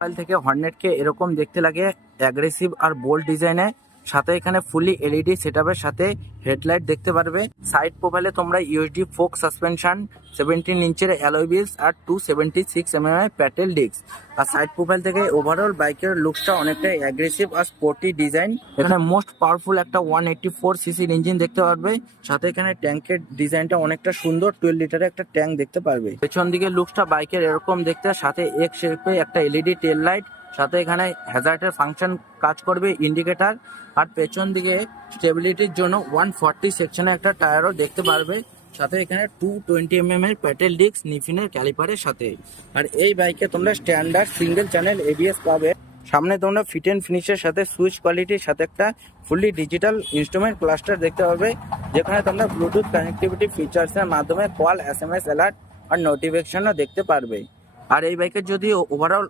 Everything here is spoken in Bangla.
মোবাইল থেকে হর্নেটকে এরকম দেখতে লাগে, অ্যাগ্রেসিভ আর বোল্ড ডিজাইনে, সাথে এখানে ফুলি এলইডি সেটআপের সাথে হেডলাইট দেখতে পারবে। সাইড প্রোফাইলে তোমরা ইউএসডি ফোক সাসপেনশন, 17 ইঞ্চের অ্যালয় হুইলস আর 276 এর প্যাটেল ডিস্ক। আর সাইড প্রোফাইল থেকে ওভারঅল বাইকের লুকসটা অনেকটা অ্যাগ্রেসিভ আর স্পোর্টি ডিজাইন। এখানে মোস্ট পাওয়ারফুল একটা 184 সিসির ইঞ্জিন দেখতে পারবে, সাথে এখানে ট্যাঙ্কের ডিজাইনটা অনেকটা সুন্দর, 12 লিটারের একটা ট্যাঙ্ক দেখতে পারবে। পেছন দিকে লুকসটা বাইকের এরকম দেখতে, সাথে এক শেপে একটা এলইডি টেল লাইট, সাথে এখানে হ্যাজার্ডের ফাংশন কাজ করবে, ইন্ডিকেটর। আর পেছন দিকে স্টেবিলিটির জন্য 140 সেকশনে একটা টায়ারও দেখতে পারবে, সাথে এখানে 220 এর প্যাটেল ডিস্ক নিফিনের ক্যালিপারের সাথে। আর এই বাইকে তোমরা স্ট্যান্ডার্ড সিঙ্গেল চ্যানেল এবিএস পাবে। সামনে তোমরা ফিট এন্ড ফিনিশের সাথে সুইচ কোয়ালিটির সাথে একটা ফুললি ডিজিটাল ইনস্ট্রুমেন্ট ক্লাস্টার দেখতে পাবে, যেখানে তোমরা ব্লুটুথ কানেক্টিভিটি ফিচার্সের মাধ্যমে কল, এসএমএস, অ্যালার্ট আর নোটিফিকেশনও দেখতে পারবে। আর এই বাইকের যদি ওভারঅল